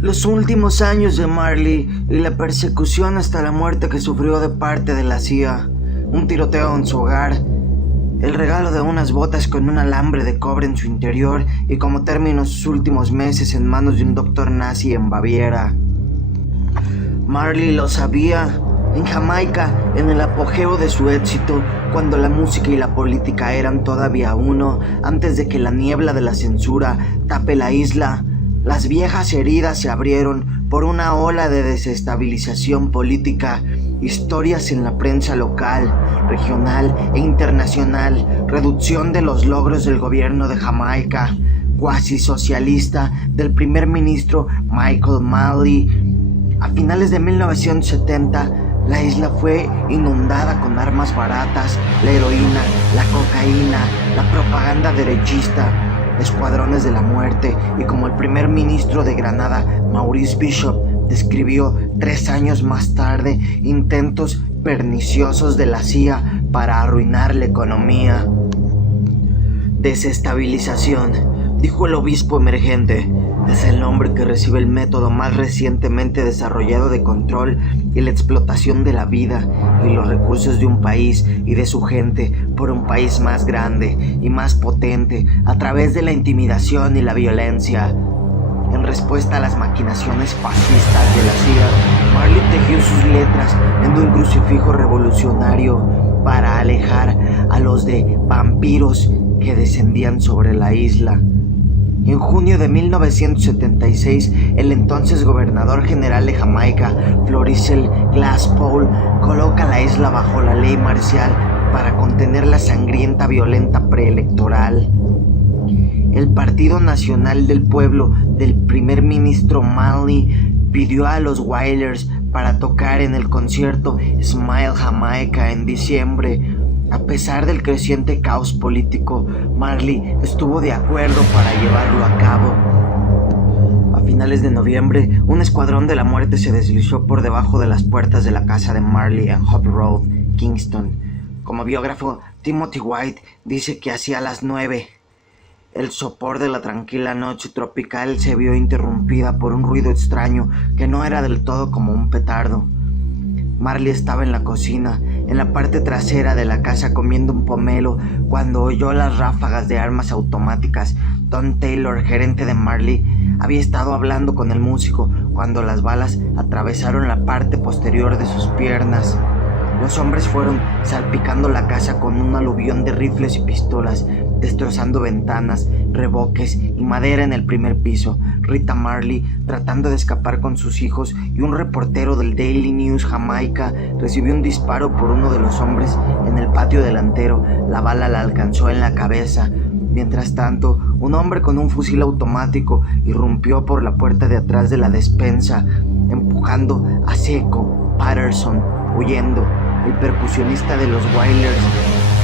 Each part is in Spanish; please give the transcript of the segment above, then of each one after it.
Los últimos años de Marley y la persecución hasta la muerte que sufrió de parte de la CIA, un tiroteo en su hogar, el regalo de unas botas con un alambre de cobre en su interior y como término sus últimos meses en manos de un doctor nazi en Baviera. Marley lo sabía. En Jamaica, en el apogeo de su éxito, cuando la música y la política eran todavía uno, antes de que la niebla de la censura tape la isla, las viejas heridas se abrieron por una ola de desestabilización política, historias en la prensa local, regional e internacional, reducción de los logros del gobierno de Jamaica, cuasi socialista del primer ministro Michael Manley. A finales de 1970, la isla fue inundada con armas baratas, la heroína, la cocaína, la propaganda derechista, escuadrones de la muerte y como el primer ministro de Granada, Maurice Bishop, describió 3 años más tarde, intentos perniciosos de la CIA para arruinar la economía. Desestabilización, dijo el obispo emergente. Es el nombre que recibe el método más recientemente desarrollado de control y la explotación de la vida y los recursos de un país y de su gente por un país más grande y más potente a través de la intimidación y la violencia. En respuesta a las maquinaciones fascistas de la CIA, Marley tejió sus letras en un crucifijo revolucionario para alejar a los de vampiros que descendían sobre la isla. En junio de 1976, el entonces gobernador general de Jamaica, Floricel Glasspool, coloca la isla bajo la ley marcial para contener la sangrienta violenta preelectoral. El Partido Nacional del Pueblo del primer ministro Manley pidió a los Wailers para tocar en el concierto Smile Jamaica en diciembre. A pesar del creciente caos político, Marley estuvo de acuerdo para llevarlo a cabo. A finales de noviembre, un escuadrón de la muerte se deslizó por debajo de las puertas de la casa de Marley en Hope Road, Kingston. Como biógrafo, Timothy White dice que hacia las 9, el sopor de la tranquila noche tropical se vio interrumpida por un ruido extraño que no era del todo como un petardo. Marley estaba en la cocina, en la parte trasera de la casa comiendo un pomelo, cuando oyó las ráfagas de armas automáticas. Don Taylor, gerente de Marley, había estado hablando con el músico cuando las balas atravesaron la parte posterior de sus piernas. Los hombres fueron salpicando la casa con un aluvión de rifles y pistolas, destrozando ventanas, revoques y madera en el primer piso. Rita Marley, tratando de escapar con sus hijos, y un reportero del Daily News Jamaica recibió un disparo por uno de los hombres en el patio delantero. La bala la alcanzó en la cabeza. Mientras tanto, un hombre con un fusil automático irrumpió por la puerta de atrás de la despensa, empujando a Seco Patterson, huyendo. El percusionista de los Wailers,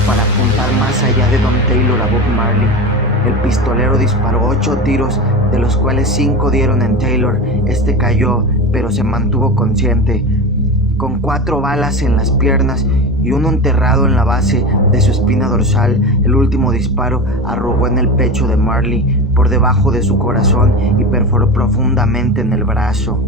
para apuntar más allá de Don Taylor a Bob Marley. El pistolero disparó 8 tiros, de los cuales 5 dieron en Taylor. Este cayó, pero se mantuvo consciente. Con 4 balas en las piernas y uno enterrado en la base de su espina dorsal, el último disparo arrojó en el pecho de Marley, por debajo de su corazón, y perforó profundamente en el brazo.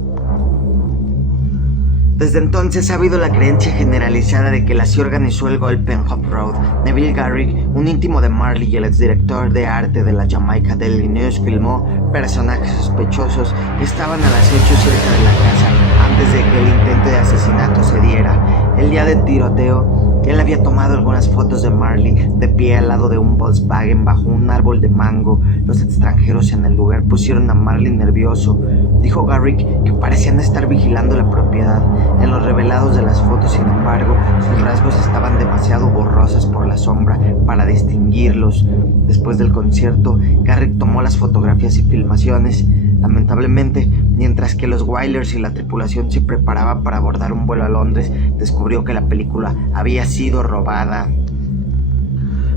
Desde entonces ha habido la creencia generalizada de que la CIA organizó el golpe en Hope Road. Neville Garrick, un íntimo de Marley y el exdirector de arte de la Jamaica Daily News, filmó personajes sospechosos que estaban al acecho cerca de la casa antes de que el intento de asesinato se diera. El día del tiroteo, él había tomado algunas fotos de Marley de pie al lado de un Volkswagen bajo un árbol de mango. Los extranjeros en el lugar pusieron a Marley nervioso. Dijo Garrick que parecían estar vigilando la propiedad. En los revelados de las fotos, sin embargo, sus rasgos estaban demasiado borrosos por la sombra para distinguirlos. Después del concierto, Garrick tomó las fotografías y filmaciones. Lamentablemente, mientras que los Wailers y la tripulación se preparaban para abordar un vuelo a Londres, descubrió que la película había sido robada.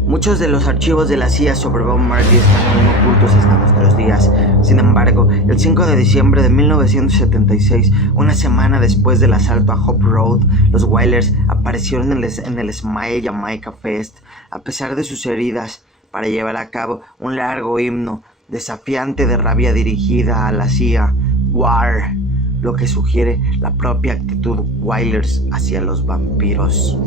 Muchos de los archivos de la CIA sobre Bob Marley están aún ocultos hasta nuestros días. Sin embargo, el 5 de diciembre de 1976, una semana después del asalto a Hope Road, los Wailers aparecieron en el Smile Jamaica Fest, a pesar de sus heridas, para llevar a cabo un largo himno desafiante de rabia dirigida a la CIA. War, lo que sugiere la propia actitud Wailers hacia los vampiros.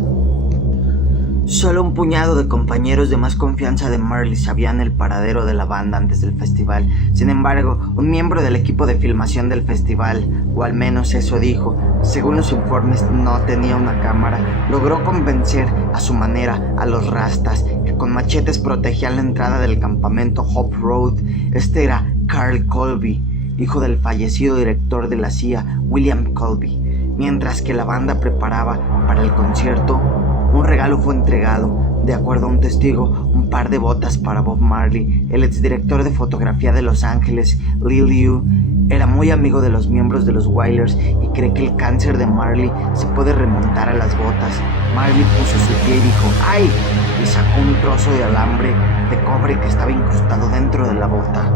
Solo un puñado de compañeros de más confianza de Marley sabían el paradero de la banda antes del festival. Sin embargo, un miembro del equipo de filmación del festival, o al menos eso dijo, según los informes no tenía una cámara, logró convencer a su manera a los rastas que con machetes protegían la entrada del campamento Hope Road. Este era Carl Colby, hijo del fallecido director de la CIA, William Colby. Mientras que la banda preparaba para el concierto, un regalo fue entregado. De acuerdo a un testigo, un par de botas para Bob Marley. El exdirector de fotografía de Los Ángeles, Lee Liu, era muy amigo de los miembros de los Wailers y cree que el cáncer de Marley se puede remontar a las botas. Marley puso su pie y dijo ¡ay!, y sacó un trozo de alambre de cobre que estaba incrustado dentro de la bota.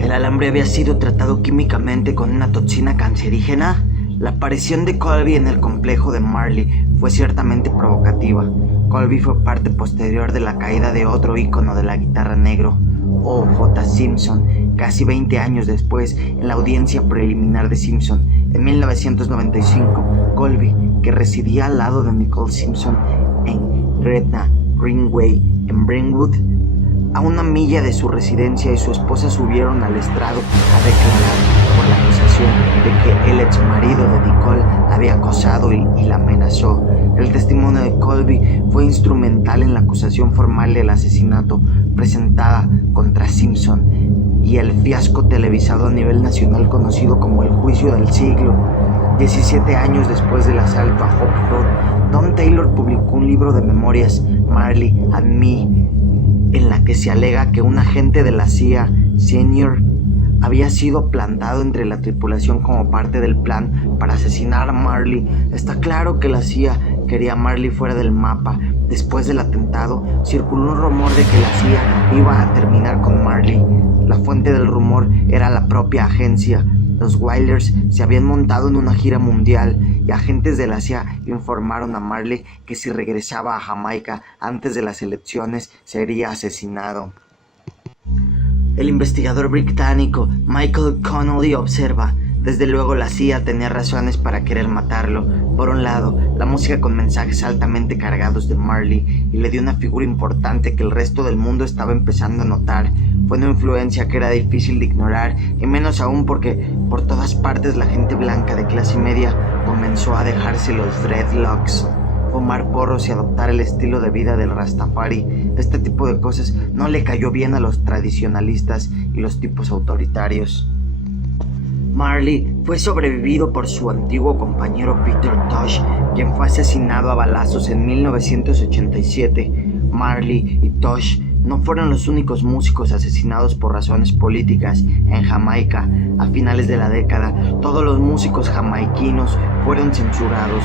El alambre había sido tratado químicamente con una toxina cancerígena. La aparición de Colby en el complejo de Marley fue ciertamente provocativa. Colby fue parte posterior de la caída de otro ícono de la guitarra negro, O.J. Simpson, casi 20 años después, en la audiencia preliminar de Simpson. En 1995, Colby, que residía al lado de Nicole Simpson en Gretna Greenway en Brentwood, a una milla de su residencia, y su esposa subieron al estrado a declarar por la acusación de que el exmarido de Nicole la había acosado y la amenazó. El testimonio de Colby fue instrumental en la acusación formal del asesinato presentada contra Simpson y el fiasco televisado a nivel nacional conocido como el juicio del siglo. 17 años después del asalto a Hope Road, Don Taylor publicó un libro de memorias, Marley and Me, en la que se alega que un agente de la CIA Senior había sido plantado entre la tripulación como parte del plan para asesinar a Marley. Está claro que la CIA quería a Marley fuera del mapa. Después del atentado, circuló un rumor de que la CIA iba a terminar con Marley. La fuente del rumor era la propia agencia. Los Wailers se habían montado en una gira mundial y agentes de la CIA informaron a Marley que si regresaba a Jamaica antes de las elecciones sería asesinado. El investigador británico Michael Connolly observa: desde luego la CIA tenía razones para querer matarlo. Por un lado, la música con mensajes altamente cargados de Marley y le dio una figura importante que el resto del mundo estaba empezando a notar. Fue una influencia que era difícil de ignorar, y menos aún porque por todas partes la gente blanca de clase media comenzó a dejarse los dreadlocks, fumar porros y adoptar el estilo de vida del Rastafari. Este tipo de cosas no le cayó bien a los tradicionalistas y los tipos autoritarios. Marley fue sobrevivido por su antiguo compañero Peter Tosh, quien fue asesinado a balazos en 1987. Marley y Tosh no fueron los únicos músicos asesinados por razones políticas en Jamaica. A finales de la década, todos los músicos jamaiquinos fueron censurados.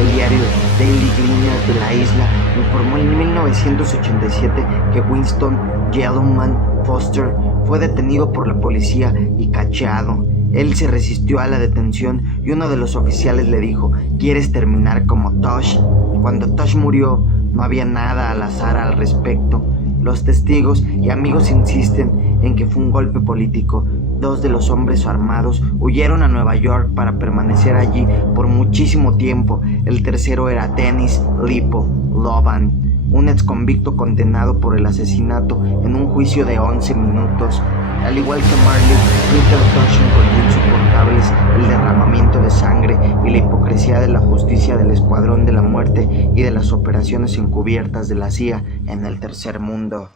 El diario Daily Gleaner de la isla informó en 1987 que Winston Yellowman Foster fue detenido por la policía y cacheado. Él se resistió a la detención y uno de los oficiales le dijo: ¿quieres terminar como Tosh? Cuando Tosh murió, no había nada al azar al respecto. Los testigos y amigos insisten en que fue un golpe político. Dos de los hombres armados huyeron a Nueva York para permanecer allí por muchísimo tiempo. El tercero era Dennis Lipo Loban, un ex convicto condenado por el asesinato en un juicio de 11 minutos. Al igual que Marley, Peter Tosh encontró insoportables el derramamiento de sangre y la hipocresía de la justicia del Escuadrón de la Muerte y de las operaciones encubiertas de la CIA en el Tercer Mundo.